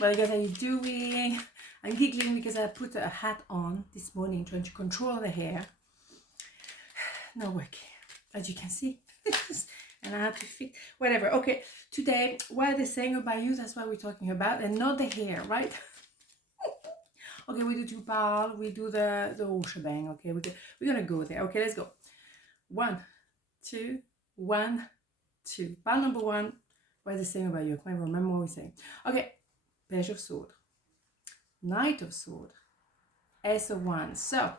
Well, guys, how you doing? I'm giggling because I put a hat on this morning trying to control the hair. Not working, as you can see. And I have to fix whatever. Okay, today, what are they saying about you? That's what we're talking about, and not the hair, right? Okay, we do two pal, we do the whole shebang. Okay, we're gonna go there. Okay, let's go. 1, 2, 1, 2. Pal number 1. What are they saying about you? I can't remember what we're saying. Okay, Page of Sword, Knight of Sword, Ace of Wands. So,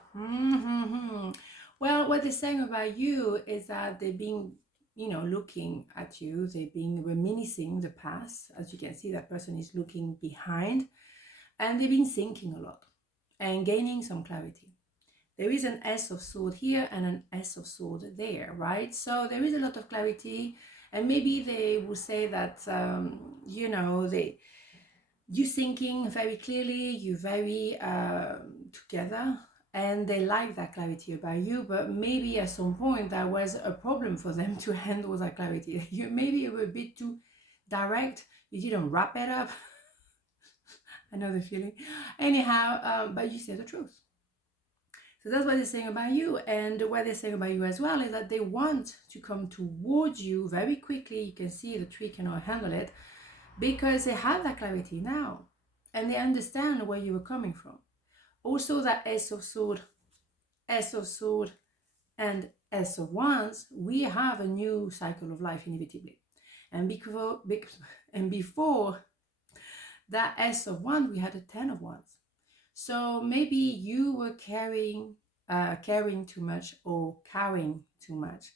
well, what they're saying about you is that they've been, looking at you. They've been reminiscing the past. As you can see, that person is looking behind, and they've been thinking a lot and gaining some clarity. There is an Ace of Sword here and an Ace of Sword there, right? So there is a lot of clarity, and maybe they will say that, you're thinking very clearly, you're very together, and they like that clarity about you, but maybe at some point that was a problem for them to handle that clarity. Maybe you were a bit too direct, you didn't wrap it up. I know the feeling. Anyhow, but you said the truth. So that's what they're saying about you. And what they're saying about you as well is that they want to come towards you very quickly. You can see the tree cannot handle it, because they have that clarity now and they understand where you were coming from. Also, that Ace of Sword, and Ace of Wands, we have a new cycle of life inevitably. And before that Ace of Wands, we had a 10 of Wands. So maybe you were caring too much or carrying too much.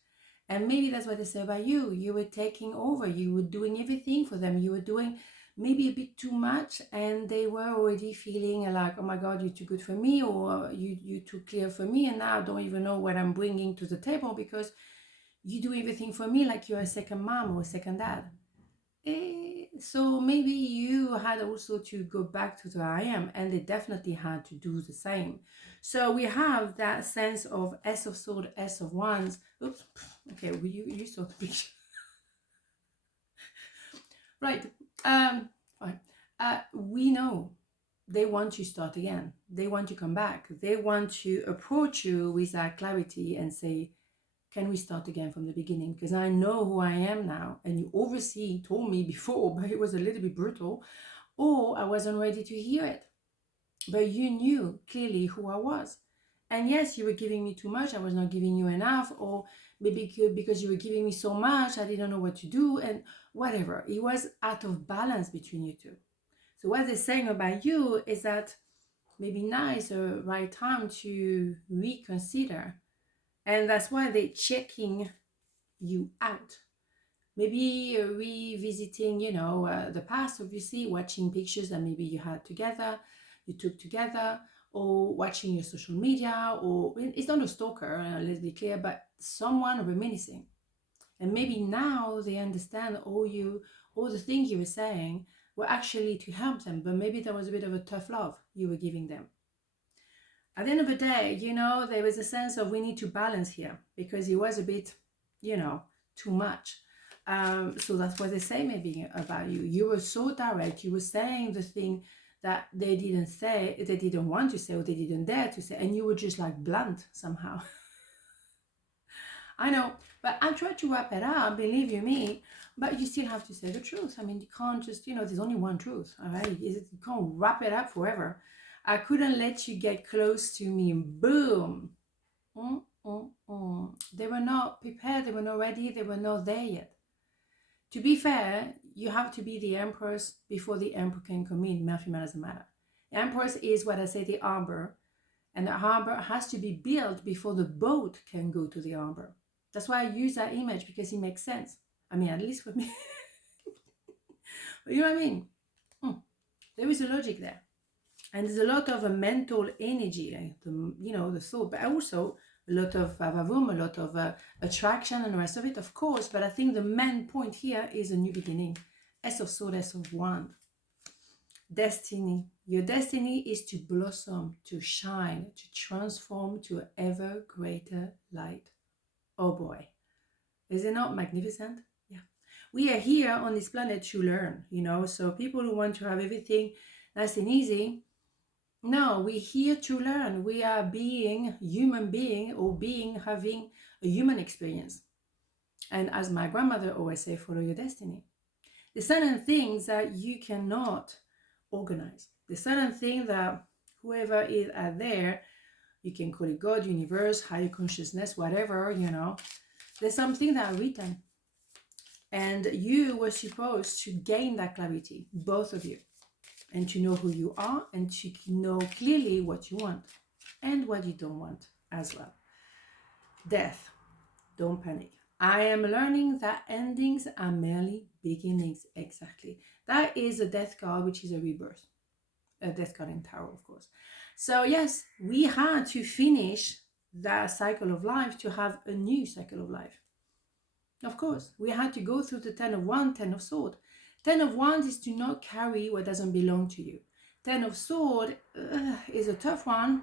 And maybe that's what they say about you. You were taking over. You were doing everything for them. You were doing maybe a bit too much, and they were already feeling like, oh my God, you're too good for me, or you're too clear for me, and now I don't even know what I'm bringing to the table because you do everything for me like you're a second mom or a second dad. So maybe you had also to go back to the I am, and they definitely had to do the same. So we have that sense of Ace of Sword, Ace of Wands. Oops. Okay, you saw the picture. Right. Fine. We know they want to start again. They want to come back. They want to approach you with that clarity and say, can we start again from the beginning? Because I know who I am now. And you obviously told me before, but it was a little bit brutal, or I wasn't ready to hear it. But you knew clearly who I was. And yes, you were giving me too much. I was not giving you enough, or maybe because you were giving me so much, I didn't know what to do, and whatever. It was out of balance between you two. So what they're saying about you is that maybe now is the right time to reconsider. And that's why they're checking you out. Maybe revisiting, the past, obviously, watching pictures that maybe you had together, you took together, or watching your social media, or it's not a stalker, let's be clear, but someone reminiscing. And maybe now they understand all the things you were saying were actually to help them, but maybe there was a bit of a tough love you were giving them. At the end of the day, there was a sense of we need to balance here, because it was a bit, too much. So that's what they say maybe about you. You were so direct. You were saying the thing that they didn't say, they didn't want to say, or they didn't dare to say, and you were just like blunt somehow. I know, but I'm trying to wrap it up, believe you me, but you still have to say the truth. I mean, you can't just, there's only one truth, all right? You can't wrap it up forever. I couldn't let you get close to me. Boom. They were not prepared. They were not ready. They were not there yet. To be fair, you have to be the empress before the emperor can come in. Male, female doesn't matter. The empress is what I say, the harbor. And the harbor has to be built before the boat can go to the harbor. That's why I use that image, because it makes sense. I mean, at least for me. But you know what I mean? There is a logic there. And there's a lot of a mental energy, the thought, but also a lot of vavavoom, a lot of attraction and the rest of it, of course. But I think the main point here is a new beginning. Ace of Sword, Ace of Wand. Destiny. Your destiny is to blossom, to shine, to transform to an ever greater light. Oh boy. Is it not magnificent? Yeah. We are here on this planet to learn, so people who want to have everything nice and easy, no, we're here to learn. We are being human being, or being having a human experience. And as my grandmother always say, follow your destiny. There's certain things that you cannot organize. There's certain things that whoever is out there, you can call it God, universe, higher consciousness, whatever, there's something that are written. And you were supposed to gain that clarity, both of you, and to know who you are, and to know clearly what you want and what you don't want as well. Death, don't panic. I am learning that endings are merely beginnings. Exactly. That is a death card, which is a rebirth. A death card in tarot, of course. So yes, we had to finish that cycle of life to have a new cycle of life. Of course, we had to go through the 10 of Wands, 10 of Swords. 10 of Wands is to not carry what doesn't belong to you. 10 of Swords is a tough one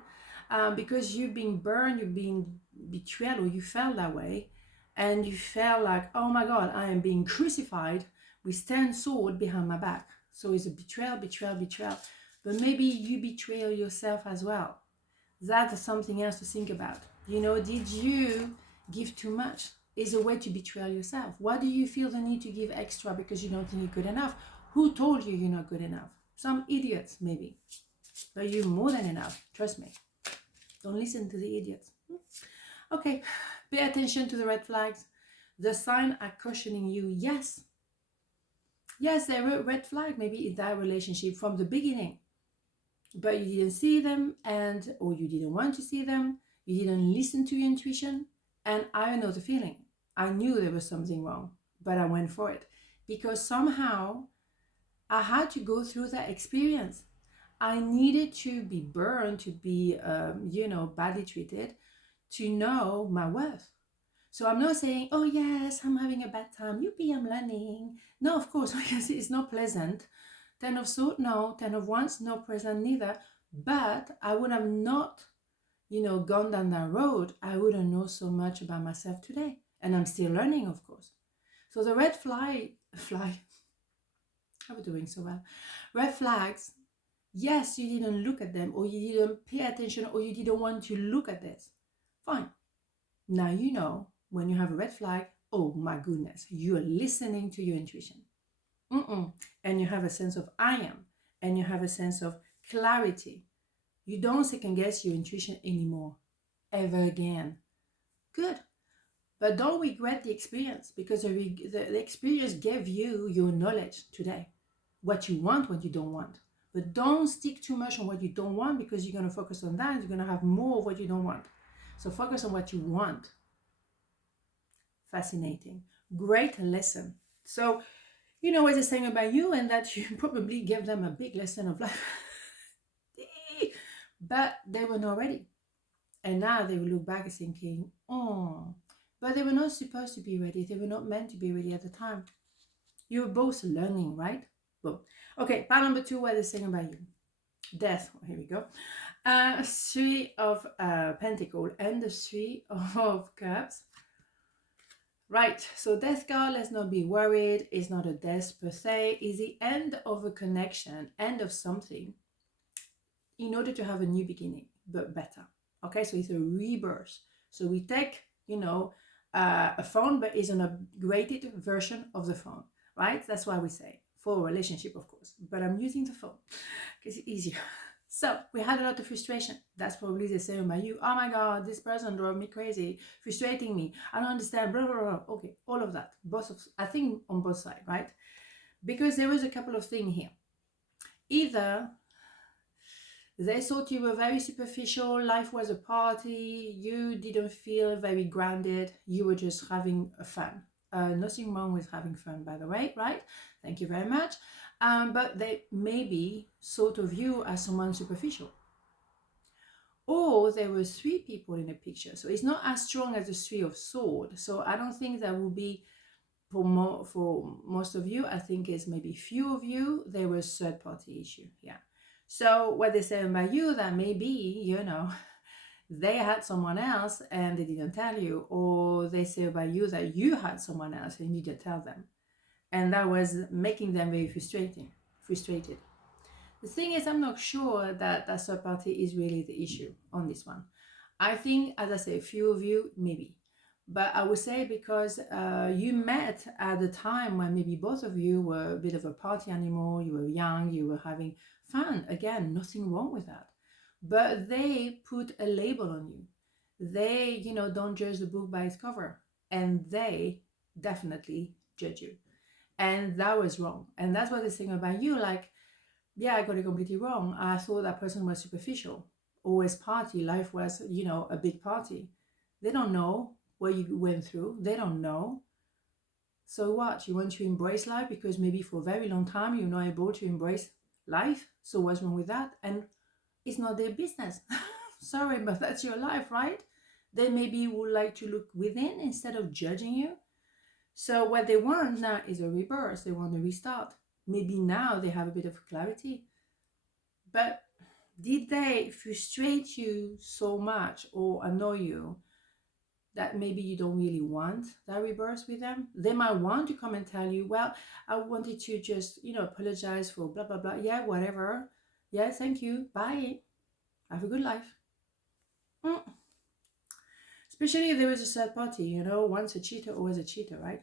because you've been burned, you've been betrayed, or you felt that way. And you felt like, oh my God, I am being crucified with 10 swords behind my back. So it's a betrayal, betrayal, betrayal. But maybe you betray yourself as well. That's something else to think about. Did you give too much? Is a way to betray yourself. Why do you feel the need to give extra because you don't think you're good enough? Who told you you're not good enough? Some idiots, maybe. But you're more than enough. Trust me. Don't listen to the idiots. Okay. Pay attention to the red flags. The signs are cautioning you. Yes, there were red flags maybe in that relationship from the beginning. But you didn't see them, or you didn't want to see them. You didn't listen to your intuition. And I know the feeling. I knew there was something wrong, but I went for it because somehow I had to go through that experience. I needed to be burned, to be, badly treated, to know my worth. So I'm not saying, oh yes, I'm having a bad time. Yippee, I'm learning. No, of course, because it's not pleasant. 10 of Swords, no. 10 of Wands, no pleasant neither. But I would have not gone down that road, I wouldn't know so much about myself today. And I'm still learning, of course. So the red fly, I'm doing so well. Red flags, yes, you didn't look at them, or you didn't pay attention, or you didn't want to look at this. Fine. Now you know when you have a red flag, oh my goodness, you are listening to your intuition. And you have a sense of I am, and you have a sense of clarity. You don't second guess your intuition anymore, ever again. Good. But don't regret the experience, because the experience gave you your knowledge today. What you want, what you don't want. But don't stick too much on what you don't want, because you're going to focus on that and you're going to have more of what you don't want. So focus on what you want. Fascinating. Great lesson. So, you know what they're saying about you, and that you probably gave them a big lesson of life. But they were not ready. And now they will look back thinking, oh, but they were not supposed to be ready. They were not meant to be ready at the time. You were both learning, right? Boom. Okay, part number 2, what they're saying about you. Death. Here we go. 3 of Pentacles and the 3 of Cups. Right, so death card, let's not be worried. It's not a death per se. It's the end of a connection, end of something, in order to have a new beginning, but better. Okay, so it's a rebirth. So we take, a phone, but it's an upgraded version of the phone, right? That's why we say, for a relationship, of course. But I'm using the phone because it's easier. So we had a lot of frustration. That's probably the same about you. Oh my God, this person drove me crazy, frustrating me. I don't understand, blah, blah, blah. Okay, all of that. I think on both sides, right? Because there was a couple of things here. Either they thought you were very superficial, life was a party, you didn't feel very grounded, you were just having fun. Nothing wrong with having fun, by the way, right? Thank you very much. But they maybe thought of you as someone superficial. Or there were 3 people in the picture, so it's not as strong as the 3 of Swords. So I don't think that will be for most of you. I think it's maybe few of you. There was third-party issue, yeah. So what they say about you, that maybe, they had someone else and they didn't tell you, or they say about you that you had someone else and you didn't tell them. And that was making them very frustrated. The thing is, I'm not sure that that third party is really the issue on this one. I think, as I say, a few of you, maybe. But I would say because you met at a time when maybe both of you were a bit of a party animal, you were young, you were having fun. Again, nothing wrong with that. But they put a label on you. They, don't judge the book by its cover. And they definitely judge you. And that was wrong. And that's what they're saying about you. Like, yeah, I got it completely wrong. I thought that person was superficial. Always party. Life was, a big party. They don't know what you went through. They don't know. So what? You want to embrace life because maybe for a very long time you're not able to embrace life. So what's wrong with that? And it's not their business. Sorry, but that's your life, right? They maybe would like to look within instead of judging you. So what they want now is a rebirth. They want a restart. Maybe now they have a bit of clarity. But did they frustrate you so much or annoy you that maybe you don't really want that rebirth with them? They might want to come and tell you, well, I wanted to just, apologize for blah, blah, blah. Yeah, whatever. Yeah, thank you. Bye. Have a good life. Especially if there is a third party, once a cheater, always a cheater, right?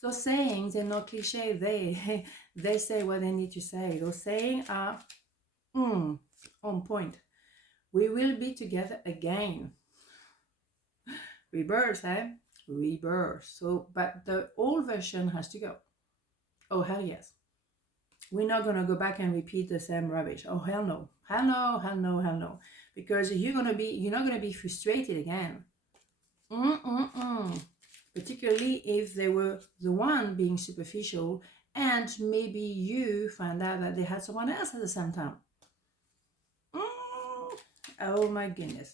Those sayings are not cliche. They say what they need to say. Those sayings are on point. We will be together again. Rebirth, eh? Rebirth. So, but the old version has to go. Oh, hell yes. We're not going to go back and repeat the same rubbish. Oh, hell no. Hell no, hell no, hell no. Because you're not going to be frustrated again. Particularly if they were the one being superficial and maybe you find out that they had someone else at the same time. Oh my goodness.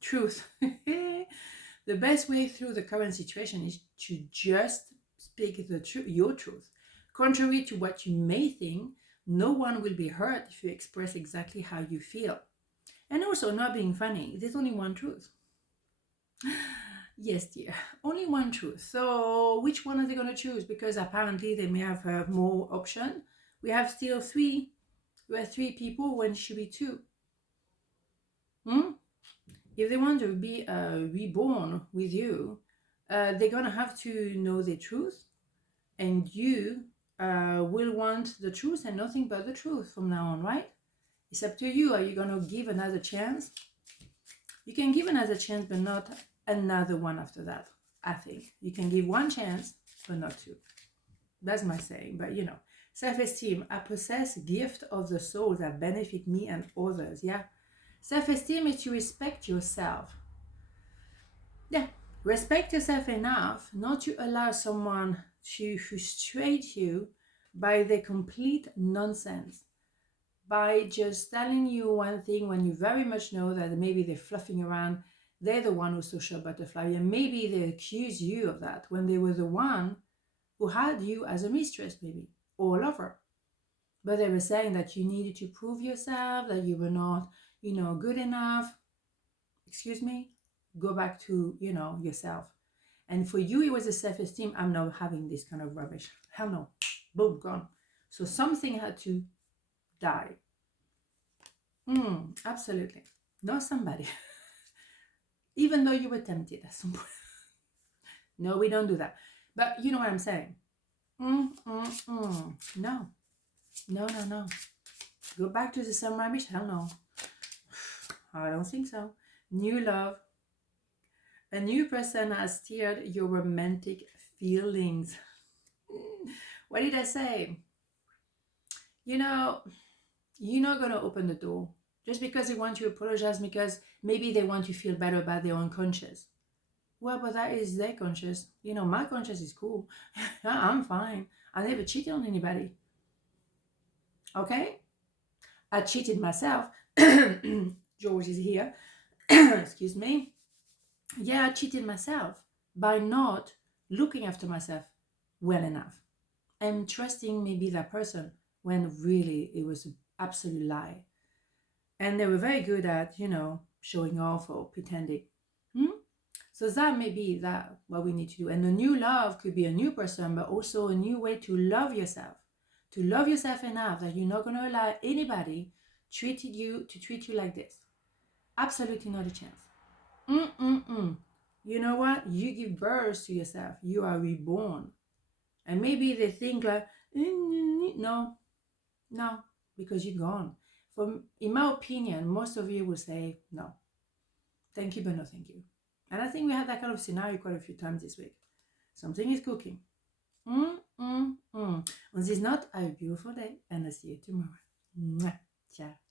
Truth. The best way through the current situation is to just speak the truth, your truth. Contrary to what you may think, no one will be hurt if you express exactly how you feel. And also, not being funny, there's only one truth. Yes, dear, only one truth. So which one are they going to choose? Because apparently they may have more option. We have still three. We have three people when it should be two. If they want to be reborn with you, they're going to have to know the truth. And you will want the truth and nothing but the truth from now on, right? It's up to you. Are you going to give another chance? You can give another chance, but not another one after that. I think you can give one chance, but not two. That's my saying. But self-esteem. I possess gift of the soul that benefit me and others. Yeah. Self-esteem is to respect yourself. Yeah. Respect yourself enough not to allow someone to frustrate you by their complete nonsense. By just telling you one thing when you very much know that maybe they're fluffing around. They're the one who's social butterfly, and maybe they accuse you of that when they were the one who had you as a mistress, maybe, or a lover. But they were saying that you needed to prove yourself, that you were not, good enough. Excuse me? Go back to, yourself. And for you, it was a self-esteem. I'm not having this kind of rubbish. Hell no. Boom, gone. So something had to die. Absolutely. Not somebody. Even though you were tempted at some point. No, we don't do that. But you know what I'm saying. No. No. Go back to the same rubbish? Hell no. I don't think so. New love. A new person has stirred your romantic feelings. What did I say? You're not going to open the door. Just because they want to apologize because maybe they want to feel better about their own conscience. Well, but that is their conscience. My conscience is cool. I'm fine. I never cheated on anybody. Okay? I cheated myself. George is here. Excuse me. Yeah, I cheated myself by not looking after myself well enough and trusting maybe that person when really it was an absolute lie. And they were very good at, showing off or pretending. So that may be that what we need to do. And the new love could be a new person, but also a new way to love yourself. To love yourself enough that you're not going to allow anybody treat you like this. Absolutely not a chance. You know what? You give birth to yourself. You are reborn. And maybe they think like, no, because you're gone. In my opinion, most of you will say, no, thank you, but no thank you. And I think we had that kind of scenario quite a few times this week. Something is cooking. On this note, have a beautiful day, and I'll see you tomorrow. Ciao.